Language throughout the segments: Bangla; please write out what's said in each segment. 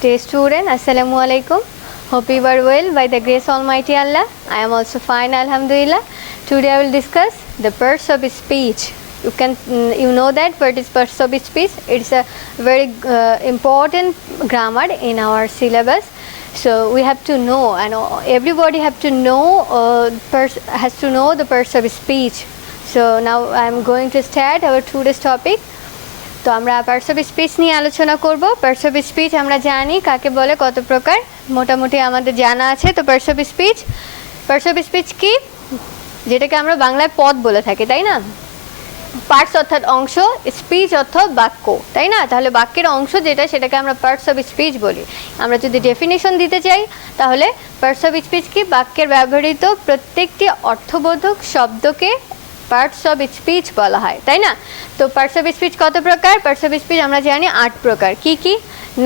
Dear student, Assalamu alaikum. Hope you are well by the grace of Almighty Allah. I am also fine, Alhamdulillah. Today I will discuss the parts of speech. You know that what is parts of speech? It's a very important grammar in our syllabus. So we have to know, and everybody have to know, has to know the parts of speech. So now I am going to start our today's topic. তো আমরা পার্টস অফ স্পিচ নিয়ে আলোচনা করব। পার্টস অফ স্পিচ আমরা জানি কাকে বলে, কত প্রকার মোটামুটি আমাদের জানা আছে। তো পার্টস অফ স্পিচ কি, যেটাকে আমরা বাংলায় পদ বলে থাকি, তাই না? পার্টস অর্থাৎ অংশ, স্পিচ অর্থ বাক্য, তাই না? তাহলে বাক্যের অংশ যেটা, সেটাকে আমরা পার্টস অফ স্পিচ বলি। আমরা যদি ডেফিনেশন দিতে চাই তাহলে পার্টস অফ স্পিচ কি, বাক্যের ব্যবহৃত প্রত্যেকটি অর্থবোধক শব্দকে পার্টস অফ স্পিচ বলা হয়, তাই না? তো পার্টস অফ স্পিচ কত প্রকার? পার্টস অফ স্পিচ আমরা জানি 8 প্রকার। কি কি?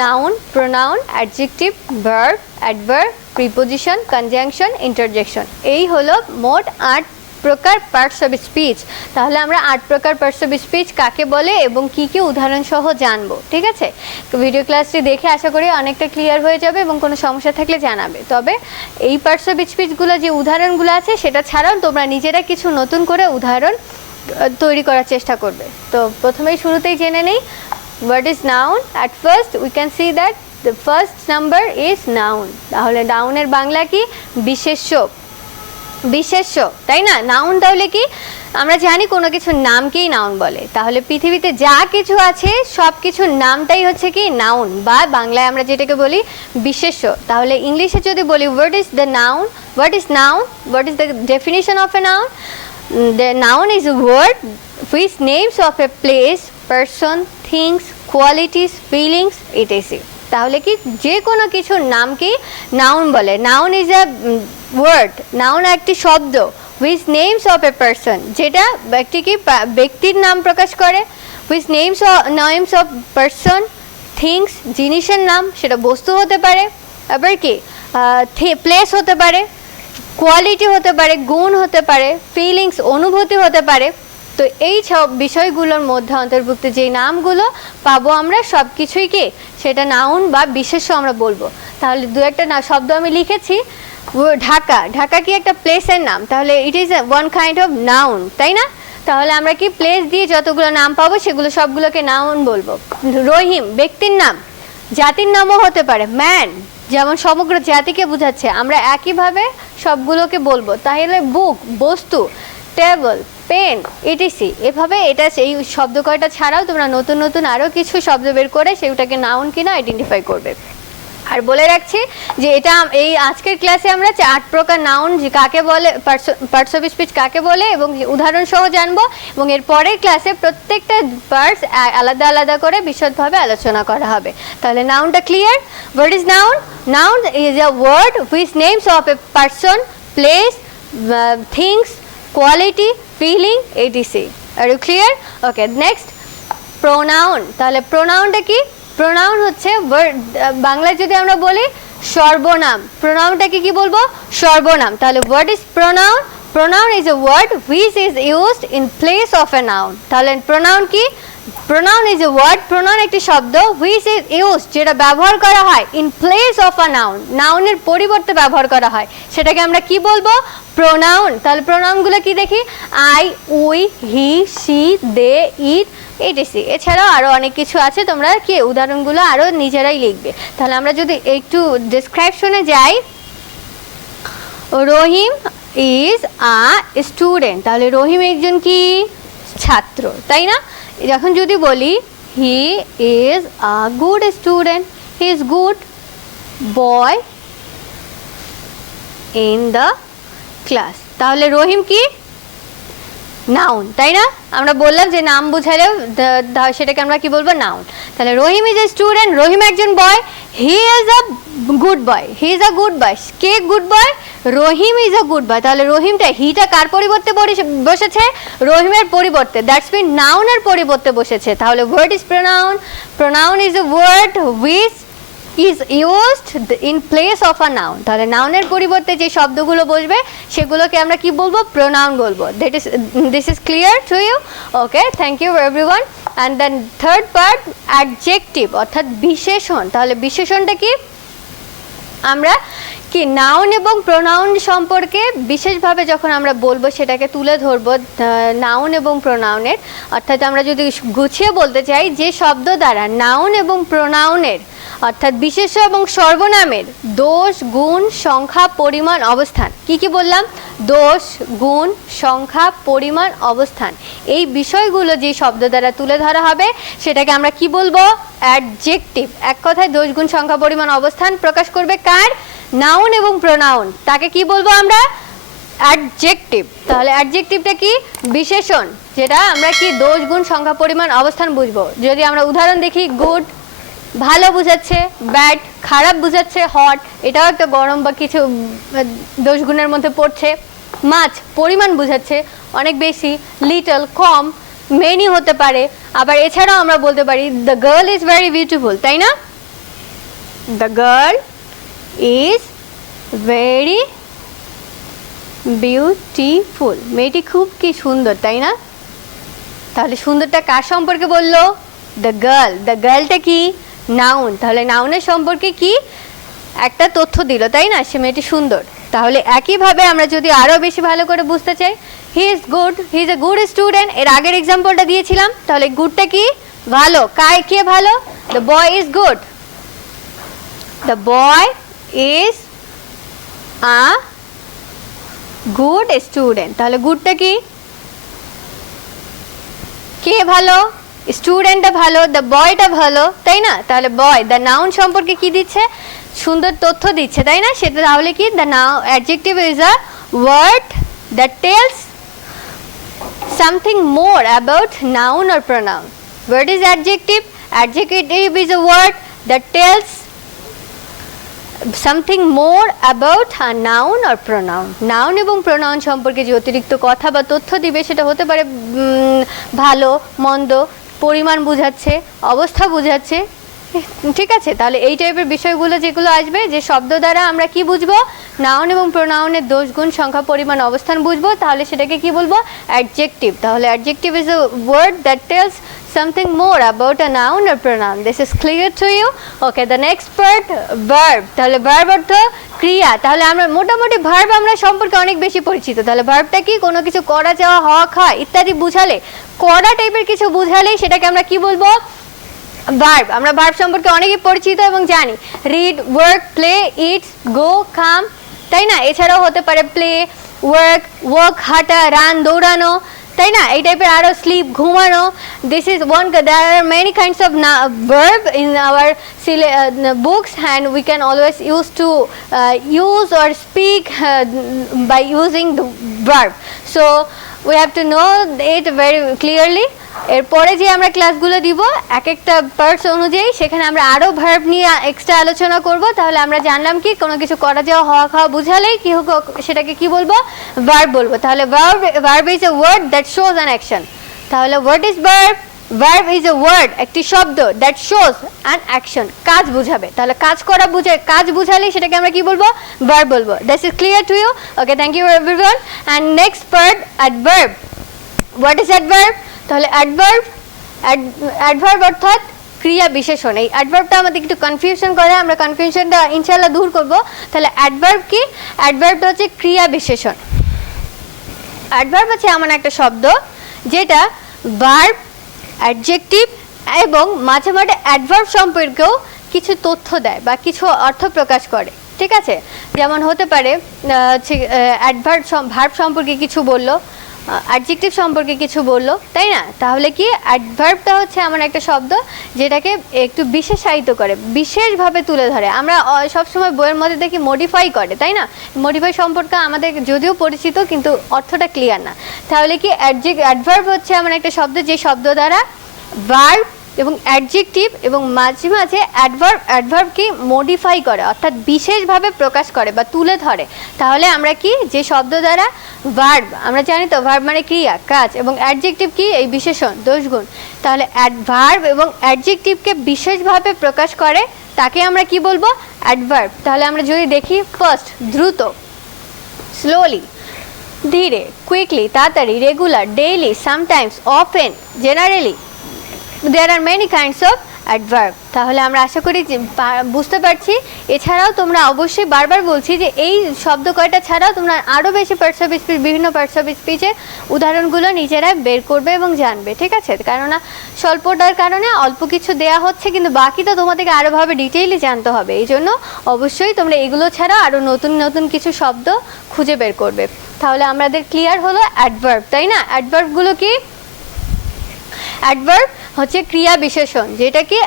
Noun, pronoun, adjective, verb, adverb, preposition, conjunction, interjection. এই হলো মোট 8 প্রকার পার্টস অফ স্পিচ। তাহলে আমরা 8 প্রকার পার্টস অফ স্পিচ কাকে বলে এবং কি কি উদাহরণ সহ জানবো, ঠিক আছে? ভিডিও ক্লাসটি দেখে আশা করি অনেকটা ক্লিয়ার হয়ে যাবে এবং কোনো সমস্যা থাকলে জানাবে। তবে এই পার্টস অফ স্পিচগুলো যে উদাহরণগুলো আছে সেটা ছাড়াও তোমরা নিজেরা কিছু নতুন করে উদাহরণ তৈরি করার চেষ্টা করবে। তো প্রথমেই শুরুতেই জেনে নেই what is noun. At first we can see that the first number is noun. তাহলে নাউনের বাংলা কি? বিশেষ্য। বিশেষ্য, তাই না? নাউন তাহলে কি? আমরা জানি কোনো কিছুর নামকেই নাউন বলে। তাহলে পৃথিবীতে যা কিছু আছে সব কিছুর নামটাই হচ্ছে কি নাউন, বা বাংলায় আমরা যেটাকে বলি বিশেষ্য। তাহলে ইংলিশে যদি বলি what is the noun, what is noun, what is the definition of a noun? The noun is a word which names of a place, person, things, qualities, feelings, etc. তাহলে কি, যে কোনো কিছুর নামকে নাউন বলে। Noun is a word, noun একটি শব্দ, which names of a person, যেটা ব্যক্তির নাম প্রকাশ করে। which names of person, things, জিনিসের নাম, সেটা বস্তু হতে পারে, আবার কি প্লেস হতে পারে, কোয়ালিটি হতে পারে, গুণ হতে পারে, ফিলিংস অনুভূতি হতে পারে। তো এই সব বিষয়গুলোর মধ্যে অন্তর্ভুক্ত যেই নামগুলো পাবো আমরা, সব কিছুই কি সেটা নাউন বা বিশেষ্য আমরা বলবো। তাহলে দু একটা শব্দ আমি লিখেছি, ঢাকা। ঢাকা কি একটা প্লেসের নাম, তাহলে it is one kind of noun, তাই না? তাহলে আমরা কি প্লেস দিয়ে যতগুলো নাম পাবো সেগুলো সবগুলোকে নাউন বলবো। রহিম ব্যক্তির নাম, জাতির নামও হতে পারে। ম্যান যেমন সমগ্র জাতিকে বোঝাচ্ছে, আমরা একইভাবে সবগুলোকে বলবো। তাহলে বুক বস্তু, টেবল, পেন, ইটিসি। এভাবে এটা এই শব্দ কয়টা ছাড়াও তোমরা নতুন নতুন আরও কিছু শব্দ বের করে সেটাকে নাউন কিনা আইডেন্টিফাই করবে। আর বলে রাখছি যে এটা এই আজকের ক্লাসে আমরা 8 প্রকার নাউন কাকে বলে, পার্টস অফ স্পিচ কাকে বলে এবং উদাহরণ সহ জানবো, এবং এর পরের ক্লাসে প্রত্যেকটা পার্টস আলাদা আলাদা করে বিশদভাবে আলোচনা করা হবে। তাহলে নাউনটা clear? What is noun? Noun is a word which names of a person, place, things, quality, feeling, etc. Are you clear? Okay, next pronoun. তাহলে প্রোনাউনটা কি? প্রোনাউন হচ্ছে বাংলায় যদি আমরা বলি সর্বনাম। প্রোনাউনটাকে কি বলবো? সর্বনাম। তাহলে what is pronoun? Pronoun is a word which is used in place of a noun. তাহলে প্রোনাউন কি? Pronoun is a word, pronoun একটি শব্দ, হুইচ ইজ ইউজড যেটা ব্যবহার করা হয় in place of a noun, নাউনের পরিবর্তে ব্যবহার করা হয়, সেটাকে আমরা কি বলবো? প্রোনাউন। তাহলে প্রোনাউনগুলো কি দেখি? I, we, he, she, they, it, etc. এছাড়াও আরও অনেক কিছু আছে, তোমরা কি উদাহরণগুলো আরও নিজেরাই লিখবে। তাহলে আমরা যদি একটু ডেসক্রিপশনে যাই, রহিম ইজ আ স্টুডেন্ট। তাহলে রহিম একজন কি? ছাত্র, তাই না? যখন যদি বলি হি is a good student, he is good boy in the class. তাহলে রহিম কি? নাউন, তাই না? আমরা বললাম যে নাম বুঝালেও সেটাকে আমরা কি বলবো? নাউন। তাহলে রহিম ইজ এ স্টুডেন্ট, রহিম একজন boy, he is a good boy, he is a good boy. কে good boy? Rahim is a good boy. তাহলে রহিমটা, হিটা কার পরিবর্তে বসেছে? রহিমের পরিবর্তে, দ্যাটস মিন নাউনের পরিবর্তে বসেছে। তাহলে word is pronoun. Pronoun is a word which is used in place of a noun. তাহলে নাউনের পরিবর্তে যে শব্দগুলো বসবে সেগুলোকে আমরা কি বলবো? প্রোনাউন বলবো। This is clear to you? Okay, thank you everyone. And then third part adjective অর্থাৎ বিশেষণ। তাহলে বিশেষণটা কি, আমরা কি নাউন এবং প্রোনাউন সম্পর্কে বিশেষভাবে যখন আমরা বলবো সেটাকে তুলে ধরবো নাউন এবং প্রোনাউনের, অর্থাৎ আমরা যদি গুছিয়ে বলতে চাই যে শব্দ দ্বারা নাউন এবং প্রোনাউনের অর্থাৎ বিশেষ্য এবং সর্বনামের দোষ গুণ সংখ্যা পরিমাণ অবস্থান, কি কি বললাম, দোষ গুণ সংখ্যা পরিমাণ অবস্থান, এই বিষয়গুলো যে শব্দ দ্বারা তুলে ধরা হবে সেটাকে আমরা কি বলবো, অ্যাডজেক্টিভ। এক কথায় দোষ গুণ সংখ্যা পরিমাণ অবস্থান প্রকাশ করবে কার, নাউন এবং প্রোনাউন, তাকে কি বলবো আমরা, অ্যাডজেক্টিভ। তাহলে অ্যাডজেক্টিভটা কি, বিশেষণ, যেটা আমরা কি দোষ গুণ সংখ্যা পরিমাণ অবস্থান বুঝবো। যদি আমরা উদাহরণ দেখি, গুড ভালো বুঝাচ্ছে, ব্যাড খারাপ বুঝাচ্ছে, হট এটাও একটা গরম বা কিছু দোষ গুণের মধ্যে পড়ছে, মাছ পরিমাণ বুঝাচ্ছে অনেক বেশি, লিটল কম, মেনি হতে পারে। আবার এছাড়াও আমরা বলতে পারি the girl is very beautiful, তাই না, the girl is very beautiful, মেয়েটি খুব কি সুন্দর, তাই না। তাহলে সুন্দরটা কার সম্পর্কে বললো, দ্য গার্ল, দ্য গার্লটা কি নাউন, তাহলে নাউনের সম্পর্কে কি একটা তথ্য দিল, তাই না, সে মেয়েটি সুন্দর। তাহলে একইভাবে আমরা যদি আরও বেশি ভালো করে বুঝতে চাই, he is good, he is a good student, এর আগের এক্সাম্পলটা দিয়েছিলাম, তাহলে গুডটা কি ভালো, কে ভালো, the boy is good, the boy is a good student, তাহলে গুডটা কি, কে ভালো, স্টুডেন্টটা ভালো, দ্য বয়টা ভালো, তাই না। তাহলে বয় দ্য নাউন সম্পর্কে কি দিচ্ছে, সুন্দর তথ্য দিচ্ছে, তাই না, সেটা তাহলে কি, the adjective is a word that tells something more about noun or pronoun. What is adjective? Adjective is a word that tells something more about a noun or pronoun. Noun এবং pronoun সম্পর্কে যে অতিরিক্ত কথা বা তথ্য দিবে সেটা হতে পারে ভালো মন্দ, পরিমাণ বোঝাচ্ছে, অবস্থা বোঝাচ্ছে, ঠিক আছে। তাহলে এই টাইপের বিষয়গুলো যেগুলো আসবে, যে শব্দ দ্বারা আমরা কি বুঝবো, নাউন এবং প্রোনাউনের দোষ গুণ সংখ্যা পরিমাণ অবস্থান বুঝবো, তাহলে সেটাকে কি বলবো, অ্যাডজেক্টিভ। তাহলে adjective is a word that tells something more about a noun or pronoun. This is clear to you? Okay, the next part, verb. তাহলে verb অর্থ ক্রিয়া। তাহলে আমরা মোটামুটি verb আমরা সম্পর্কে অনেক বেশি পরিচিত। তাহলে ভার্বটা কি, কোনো কিছু করা যাওয়া, হওয়া খাওয়া ইত্যাদি বুঝালে, করা টাইপের কিছু বুঝালেই সেটাকে আমরা কি বলবো, ভার্ব। আমরা ভার্ব সম্পর্কে অনেকই পরিচিত এবং জানি, রিড, ওয়ার্ক, প্লে, ইট, গো, কাম, তাই না। এছাড়াও হতে পারে প্লে, ওয়ার্ক হাঁটা, রান দৌড়ানো, তাই না, এই টাইপের আরো স্লিপ ঘুমানো। This is one, there are many kinds of verb in our books and we can always use to use or speak by using the verb. So we have to know it very clearly. এরপরে যে আমরা ক্লাসগুলো দিব এক একটা পার্টস অনুযায়ী, সেখানে আমরা আরও ভার্ব নিয়ে এক্সট্রা আলোচনা করব। তাহলে আমরা জানলাম কি, কোনো কিছু করা যাওয়া, হওয়া খাওয়া বুঝালেই কি হোক সেটাকে কি বলবো, ভার্ব বলবো। তাহলে verb is a word that shows an action. তাহলে what is verb, verb is a word, একটি শব্দ, দ্যাট শোজ অ্যান অ্যাকশন, কাজ বুঝাবে। তাহলে কাজ করা কাজ বুঝালেই সেটাকে আমরা কি বলবো, ভার্ব বলবো। This is clear to you? Okay, thank you everyone. And next part, adverb. What is adverb? তাহলে অ্যাডভার্ব অর্থাৎ ক্রিয়া বিশেষণ। এই অ্যাডভার্বটা আমাদের একটু কনফিউশন করে, আমরা কনফিউশনটা ইনশাআল্লাহ দূর করব। তাহলে অ্যাডভার্ব কি, অ্যাডভার্বটা হচ্ছে ক্রিয়া বিশেষণ। অ্যাডভার্ব হচ্ছে এমন একটা শব্দ যেটা ভার্ব, অ্যাডজেক্টিভ এবং মাঝে মাঝে অ্যাডভার্ব সম্পর্কেও কিছু তথ্য দেয় বা কিছু অর্থ প্রকাশ করে, ঠিক আছে। যেমন হতে পারে ভার্ব সম্পর্কে কিছু বললো, অ্যাডজেক্টিভ সম্পর্কে কিছু বললো, তাই না। তাহলে কি, অ্যাডভার্বটা হচ্ছে এমন একটা শব্দ যেটাকে একটু বিশেষায়িত করে, বিশেষভাবে তুলে ধরে। আমরা সবসময় বইয়ের মধ্যে দেখি মডিফাই করে, তাই না। মডিফাই সম্পর্কে আমাদের যদিও পরিচিত কিন্তু অর্থটা ক্লিয়ার না। তাহলে কি, অ্যাডভার্ব হচ্ছে এমন একটা শব্দ যে শব্দ দ্বারা ভার্ব এবং অ্যাডজেক্টিভ এবং মাঝে মাঝে অ্যাডভার্বকে মডিফাই করে, অর্থাৎ বিশেষভাবে প্রকাশ করে বা তুলে ধরে। তাহলে আমরা কি, যে শব্দ দ্বারা ভার্ব, আমরা জানি তো ভার্ব মানে ক্রিয়া, কাজ, এবং অ্যাডজেক্টিভ কি, এই বিশেষণ, দোষগুণ। তাহলে ভার্ব এবং অ্যাডজেক্টিভকে বিশেষভাবে প্রকাশ করে, তাকে আমরা কি বলবো, অ্যাডভার্ব। তাহলে আমরা যদি দেখি, ফার্স্ট দ্রুত, স্লোলি ধীরে, কুইকলি তাড়াতাড়ি, regular daily, sometimes, often, generally, there are many kinds of adverb. তাহলে আমরা আশা করি যে বুঝতে পারছি। এছাড়াও তোমরা অবশ্যই বারবার বলছি যে এই শব্দ কয়টা ছাড়াও তোমরা আরও বেশি পার্টস অফ স্পিচ, বিভিন্ন পার্টস অফ স্পিচের উদাহরণগুলো নিজেরা বের করবে এবং জানবে, ঠিক আছে? কেননা স্বল্পটার কারণে অল্প কিছু দেয়া হচ্ছে, কিন্তু বাকিটা তোমাদেরকে আরোভাবে ডিটেইলি জানতে হবে। এই জন্য অবশ্যই তোমরা এগুলো ছাড়াও আরও নতুন নতুন কিছু শব্দ খুঁজে বের করবে। তাহলে আমাদের ক্লিয়ার হলো অ্যাডভার্ব, তাই না? অ্যাডভার্বগুলো কি? অ্যাডভার্ব হচ্ছে ক্রিয়া বিশেষণ, যেটা কি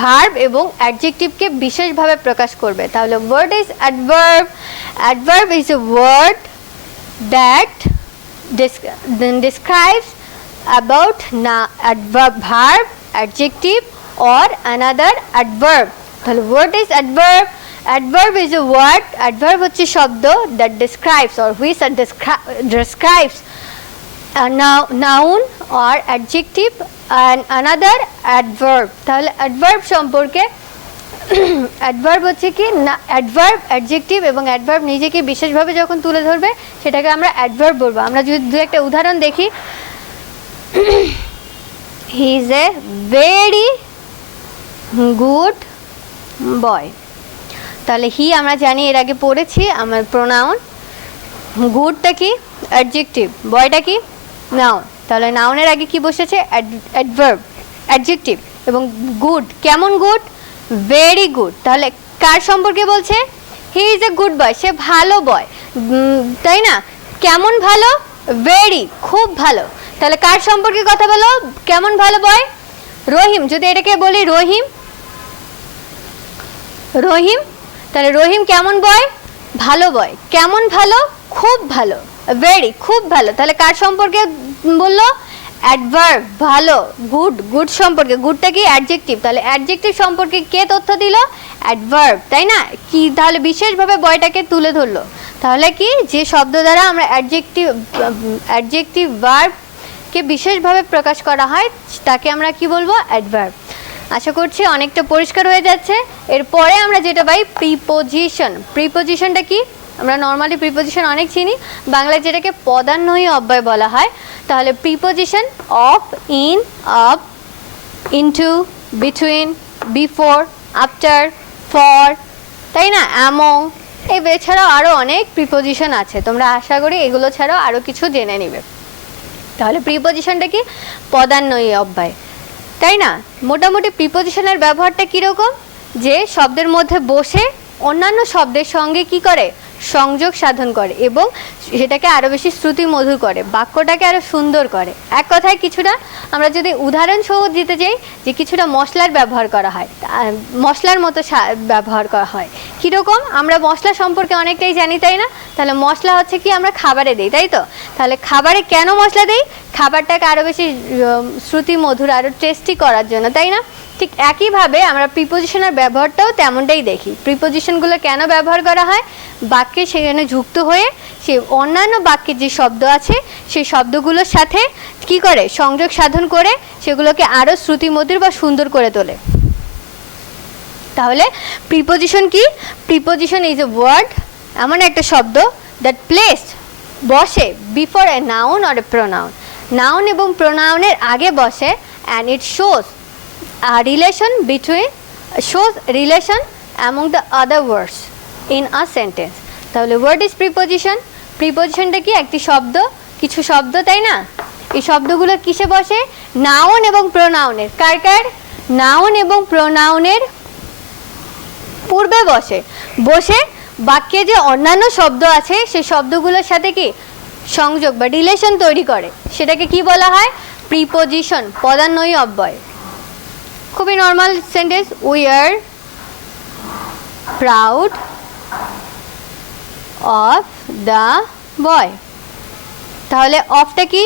ভার্ব এবং অ্যাডজেক্টিভকে বিশেষভাবে প্রকাশ করবে। তাহলে word is adverb. Adverb is a word that describes about verb, adjective or another adverb. তাহলে word is adverb. Adverb is a word, adverb হচ্ছে শব্দ that describes or which describes a noun or adjective and another adverb. তাহলে adverb সম্পর্কে অ্যাডভার্ব হচ্ছে কি না, অ্যাডভার্ব, অ্যাডজেক্টিভ এবং অ্যাডভার্ব নিজেকে বিশেষভাবে যখন তুলে ধরবে সেটাকে আমরা অ্যাডভার্ব বলবো। আমরা যদি দু একটা উদাহরণ দেখি, he is a very good boy. তাহলে হি আমরা জানি, এর আগে পড়েছি, আমার প্রোনাউন। গুডটা কি? অ্যাডজেক্টিভ। বয়টা কি? নাউন। তাহলে নাউনের আগে কি বসেছে? Adverb, adjective. এবং গুড, কেমন গুড? Very good. তাহলে কার সম্পর্কে বলছে? He is a good boy, সে ভালো বয়, তাই না? কেমন ভালো? ভেরি, খুব ভালো। তাহলে কার সম্পর্কে কথা বলো? কেমন ভালো বয়? রহিম। যদি এটাকে বলি রহিম, রহিম, তাহলে রহিম কেমন বয়? ভালো বয়। কেমন ভালো? খুব ভালো, ভেরি, খুব ভালো। তাহলে কার সম্পর্কে বললো? অ্যাডভার্ব, ভালো, গুড। গুড সম্পর্কে, গুডটা কি? অ্যাডজেক্টিভ। তাহলে অ্যাডজেক্টিভ সম্পর্কে কে তথ্য দিল? অ্যাডভার্ব, তাই না? কি তাহলে বিশেষভাবে বয়টাকে তুলে ধরলো। তাহলে কি, যে শব্দ দ্বারা আমরা অ্যাডজেক্টিভ ভার্বকে বিশেষভাবে প্রকাশ করা হয় তাকে আমরা কি বলবো? অ্যাডভার্ব। আশা করছি অনেকটা পরিষ্কার হয়ে যাচ্ছে। এরপরে আমরা যেটা পাই প্রিপোজিশন। প্রিপোজিশনটা কি? আমরা নর্মালি প্রিপোজিশন অনেক চিনি, বাংলায় যেটাকে পদান্বয়ী অব্যয় বলা হয়। তাহলে preposition of, in, of, into, between, before, after, for, তাই না? অ্যামং, এছাড়াও আরও অনেক প্রিপোজিশন আছে। তোমরা আশা করি এগুলো ছাড়াও আরও কিছু জেনে নিবে। তাহলে প্রিপোজিশনটা কি? পদান্বয়ী অব্যয়, তাই না? মোটামুটি প্রিপোজিশনের ব্যবহারটা কীরকম? যে শব্দের মধ্যে বসে অন্যান্য শব্দের সঙ্গে কি করে? সংযোগ সাধন করে এবং সেটাকে আরও বেশি শ্রুতি মধুর করে, বাক্যটাকে আরও সুন্দর করে। এক কথায় কিছুটা আমরা যদি উদাহরণ সহ দিতে চাই, যে কিছুটা মশলার ব্যবহার করা হয়, মশলার মতো ব্যবহার করা হয়। কীরকম? আমরা মশলা সম্পর্কে অনেকটাই জানি, তাই না? তাহলে মশলা হচ্ছে কি? আমরা খাবারে দিই, তাই তো? তাহলে খাবারে কেন মশলা দিই? খাবারটাকে আরও বেশি শ্রুতি মধুর, আরও টেস্টি করার জন্য, তাই না? ঠিক একইভাবে আমরা প্রিপোজিশনের ব্যবহারটাও তেমনটাই দেখি। প্রিপোজিশনগুলো কেন ব্যবহার করা হয়? বাক্যে সেখানে যুক্ত হয়ে সে অন্যান্য বাক্যের যে শব্দ আছে সেই শব্দগুলোর সাথে কি করে? সংযোগ সাধন করে সেগুলোকে আরও শ্রুতিমধুর বা সুন্দর করে তোলে। তাহলে প্রিপোজিশন কি? প্রিপোজিশন ইজ এ ওয়ার্ড, এমন একটা শব্দ দ্যাট প্লেসড, বসে, before a noun or a pronoun. Noun এবং প্রোনাউনের আগে বসে, and it shows relation between, shows relation among the other words in a sentence. তাহলে word is preposition. প্রিপোজিশনটা কি? একটি শব্দ, কিছু শব্দ, তাই না? এই শব্দগুলো কিসে বসে? নাউন এবং প্রোনাউনের। কার কার? নাউন এবং প্রোনাউনের পূর্বে বসে। বসে বাক্যে যে অন্যান্য শব্দ আছে সেই শব্দগুলোর সাথে কি সংযোগ বা রিলেশন তৈরি করে, সেটাকে কি বলা হয়? প্রিপোজিশন, পদান্বয়ী অব্যয়। খুবই normal sentence, we are proud of the boy. তাহলে অফটা কি?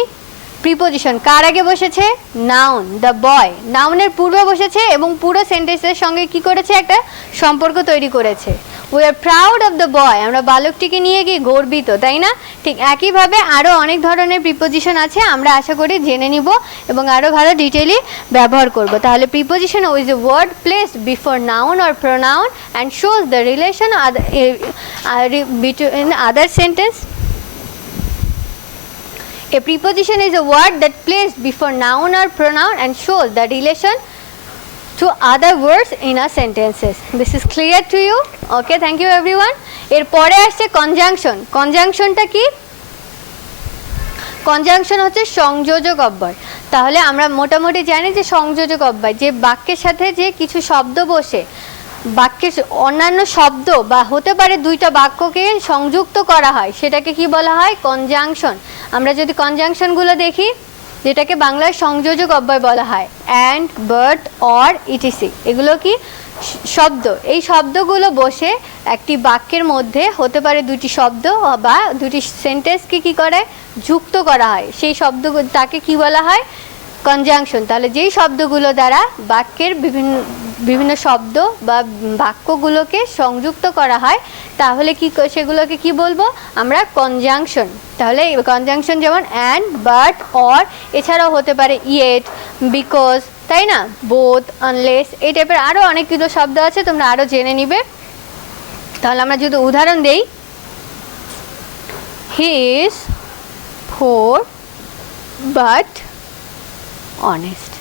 প্রিপোজিশন। কার আগে বসেছে? Noun, the boy. নাউনের পূর্বে বসেছে এবং পুরো সেন্টেন্সের সঙ্গে কি করেছে? একটা সম্পর্ক তৈরি করেছে। We are proud of the boy, আমরা বালকটিকে নিয়ে কি গর্বিত, তাই না? ঠিক একইভাবে আরও অনেক ধরনের প্রিপোজিশন আছে, আমরা আশা করি জেনে নিব এবং আরও ভালো ডিটেইলি ব্যবহার করব। তাহলে preposition is a word placed before noun or pronoun and shows the relation between other sentence A preposition is a word that placed before noun or pronoun and shows the relation to other words in a sentences. This is clear to you? Okay, thank you everyone. এর পরে আসছে conjunction. Conjunctionটা কি? Conjunction হচ্ছে সংযোজক অব্যয়। তাহলে আমরা মোটামুটি জানি যে সংযোজক অব্যয় যে বাক্যের সাথে যে কিছু শব্দ বসে বাক্যের অন্যান্য শব্দ বা হতে পারে দুইটা বাক্যকে সংযুক্ত করা হয় সেটাকে কি বলা হয়? কনজাংশন। আমরা যদি কনজাংশনগুলো দেখি যেটাকে বাংলায় সংযোজক অব্যয় বলা হয়, অ্যান্ড, বাট, অর, ইটিসি, এগুলো কি শব্দ। এই শব্দগুলো বসে একটি বাক্যের মধ্যে হতে পারে দুটি শব্দ বা দুটি সেন্টেন্সকে কি করে যুক্ত করা হয়, সেই শব্দগুলো তাকে কি বলা হয়? কনজাংশন। তাহলে যেই শব্দগুলো দ্বারা বাক্যের বিভিন্ন শব্দ বা বাক্যগুলোকে সংযুক্ত করা হয় তাহলে কি সেগুলোকে কি বলবো আমরা? কনজাংশন। তাহলে কনজাংশন যেমন অ্যান্ড, বাট, অর, এছাড়াও হতে পারে ইয়েট, বিকজ, তাই না, বোথ, আনলেস, এই টাইপের আরও অনেকগুলো শব্দ আছে, তোমরা আরও জেনে নিবে। তাহলে আমরা যদি উদাহরণ দেই, he is poor but honest.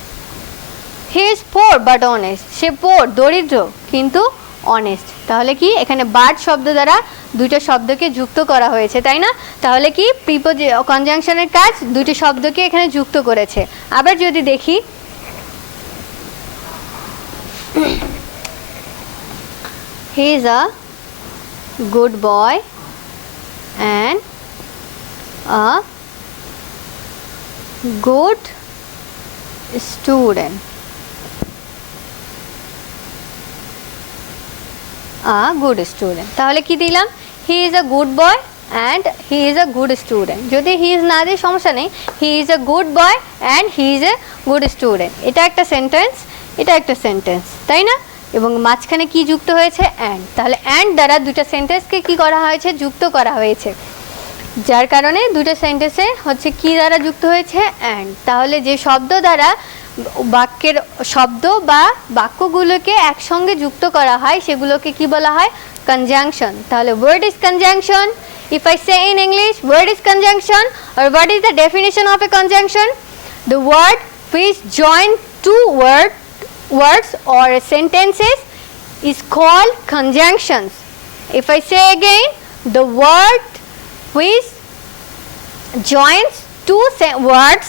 He is poor but honest, সে পোর দরিদ্র কিন্তু অনেস্ট। তাহলে কি এখানে বাট শব্দ দ্বারা দুইটা শব্দকে যুক্ত করা হয়েছে, তাই না? তাহলে কি কনজাংশনের কাজ দুটি শব্দকে এখানে যুক্ত করেছে। আবার যদি দেখি, হি is a good boy and a good student. a good student, তাহলে কি দিলাম? he is a good boy and he is a good student। যদি he is না দিই সমস্যা নেই, he is a good boy and he is a good student, এটা একটা সেন্টেন্স, এটা একটা সেন্টেন্স, তাই না? এবং মাঝখানে কি যুক্ত হয়েছে? অ্যান্ড। তাহলে অ্যান্ড দ্বারা দুটো সেন্টেন্সকে কি করা হয়েছে? যুক্ত করা হয়েছে, যার কারণে দুটো সেন্টেন্সে হচ্ছে কি দ্বারা যুক্ত হয়েছে? অ্যান্ড। তাহলে যে শব্দ দ্বারা বাক্যের শব্দ বা বাক্যগুলোকে একসঙ্গে যুক্ত করা হয় সেগুলোকে কি বলা হয়? কনজাংশন। তাহলে word is conjunction. If I say in English word is conjunction, or what is the definition of a conjunction? The word which join two words or sentences is called conjunctions. If I say again, the word which joins two words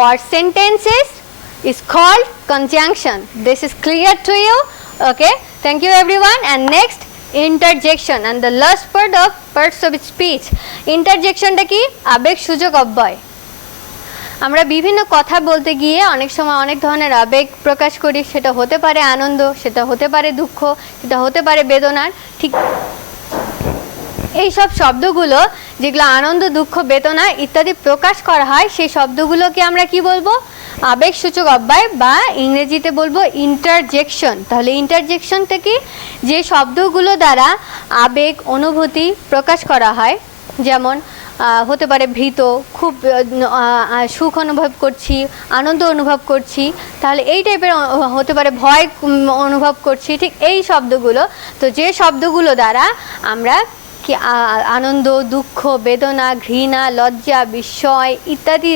or sentences is called conjunction. This is clear to you? Okay, thank you everyone. And next, interjection, and the last part of parts of speech. Interjection টা কি? আবেগ সূচক অব্যয়। আমরা বিভিন্ন কথা বলতে গিয়ে অনেক সময় অনেক ধরনের আবেগ প্রকাশ করি, সেটা হতে পারে আনন্দ, সেটা হতে পারে দুঃখ, সেটা হতে পারে বেদনার। ঠিক এই সব শব্দগুলো যেগুলো আনন্দ, দুঃখ, বেদনা ইত্যাদি প্রকাশ করা হয় সেই শব্দগুলোকে আমরা কি বলবো? আবেগসূচক অব্যয়, বা ইংরেজিতে বলবো ইন্টারজেকশন। তাহলে ইন্টারজেকশনটা কি? যে শব্দগুলো দ্বারা আবেগ, অনুভূতি প্রকাশ করা হয়, যেমন হতে পারে ভীত, খুব সুখ অনুভব করছি, আনন্দ অনুভব করছি, তাহলে এই টাইপের হতে পারে ভয় অনুভব করছি, ঠিক এই শব্দগুলো। তো যে শব্দগুলো দ্বারা আমরা কি আনন্দ, দুঃখ, বেদনা, ঘৃণা, লজ্জা, বিস্ময় ইত্যাদি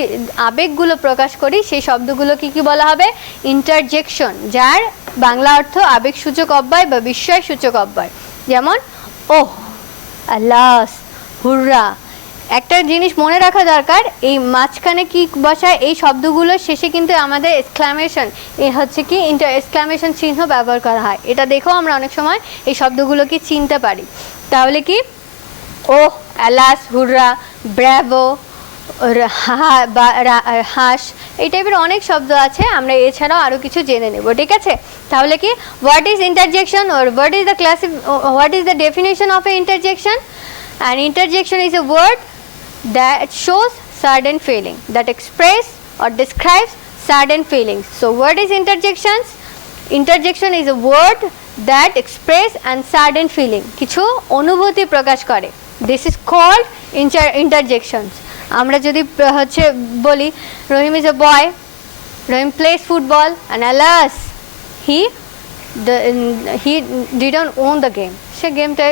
আবেগগুলো প্রকাশ করি সেই শব্দগুলোকে কি বলা হবে? ইন্টারজেকশন, যার বাংলা অর্থ আবেগসূচক অব্যয় বা বিস্ময়সূচক অব্যয়। যেমন ওহ, আল্লাস, হুররা। একটা জিনিস মনে রাখা দরকার, এই মাঝখানে কি বসায়? এই শব্দগুলো শেষে কিন্তু আমাদের এক্সক্লামেশন, এ হচ্ছে কি এক্সক্লামেশন চিহ্ন ব্যবহার করা হয়। এটা দেখেও আমরা অনেক সময় এই শব্দগুলোকে চিনতে পারি। তাহলে কি ওহ, অ্যালাস, হুররা, ব্র্যাভো, হাস, এই টাইপের অনেক শব্দ আছে, আমরা এছাড়াও আরও কিছু জেনে নেব, ঠিক আছে? তাহলে কি what is interjection, or what is the definition of a interjection? An interjection is a word that shows certain feeling, that express or describes certain feelings. So what is interjections? Interjection is a word that express and certain feeling, কিছু অনুভূতি প্রকাশ করে। This is called interjections. আমরা যদি হচ্ছে বলি রহিম is a boy, Rahim plays football, and alas he didn't own the game, সে গেমটা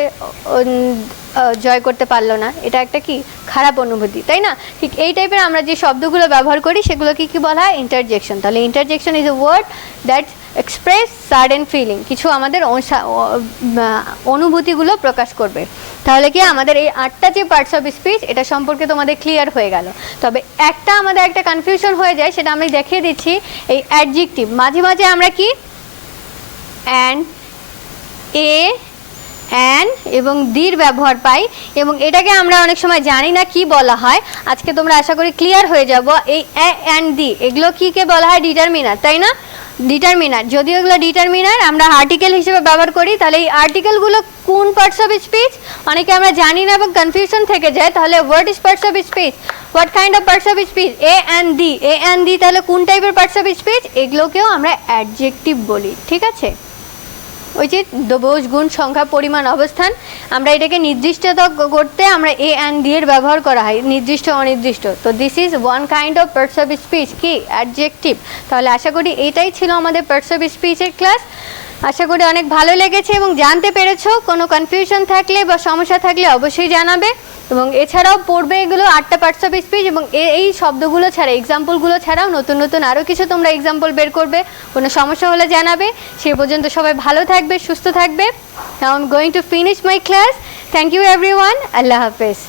জয় করতে পারলো না, এটা একটা কি খারাপ অনুভূতি, তাই না? ঠিক এই টাইপের আমরা যে শব্দগুলো ব্যবহার করি সেগুলোকে কি বলা হয়? ইন্টারজেকশন। তাহলে interjection is a word that express certain feeling, কিছু আমাদের অনুভূতিগুলো প্রকাশ করবে। তাহলে কি আমাদের এই 8টা যে পার্টস অফ স্পিচ এটা সম্পর্কে তোমাদের ক্লিয়ার হয়ে গেল। তবে আমাদের একটা কনফিউশন হয়ে যায়, সেটা আমি দেখিয়ে দিচ্ছি। এই অ্যাডজেক্টিভ মাঝে মাঝে আমরা কি অ্যান্ড, এ, অ্যান এবং দির ব্যবহার পাই, এবং এটাকে আমরা অনেক সময় জানি না কি বলা হয়। আজকে তোমরা আশা করি ক্লিয়ার হয়ে যাব। এই অ্যান্ড দি এগুলো কে বলা হয়? ডিটারমিনার, তাই না? ডিটারমিনার, যদিও এগুলো ডিটারমিনার আমরা আর্টিকেল হিসেবে ব্যবহার করি। তাহলে এই আর্টিকেলগুলো কোন পার্টস অফ স্পিচ অনেকে আমরা জানি না এবং কনফিউশন থেকে যায়। তাহলে what is parts of speech, what kind of parts of speech? A and the, তাহলে কোন টাইপের পার্টস অফ স্পিচ? এগুলোকেও আমরা অ্যাডজেক্টিভ বলি, ঠিক আছে? ওই যে দোষ, গুণ, সংখ্যা, পরিমাণ, অবস্থান, আমরা এটাকে নির্দিষ্ট করতে আমরা এ অ্যান্ড দি এর ব্যবহার করা হয়, নির্দিষ্ট অনির্দিষ্ট। তো this is one kind of parts of speech, কি? অ্যাডজেক্টিভ। তাহলে আশা করি এটাই ছিল আমাদের পার্টস অফ স্পিচের ক্লাস। আশা করি অনেক ভালো লেগেছে এবং জানতে পেরেছো। কোনো কনফিউশন থাকলে বা সমস্যা থাকলে অবশ্যই জানাবে। এবং এছাড়াও পড়বে এগুলো 8টা পার্টস অফ স্পিচ, এবং এই শব্দগুলো ছাড়া, এক্সাম্পলগুলো ছাড়াও নতুন নতুন আরও কিছু তোমরা এক্সাম্পল বের করবে। কোনো সমস্যা হলে জানাবে। সে পর্যন্ত সবাই ভালো থাকবে, সুস্থ থাকবে। Now I am going to finish my class. Thank you everyone. আল্লাহ হাফেজ।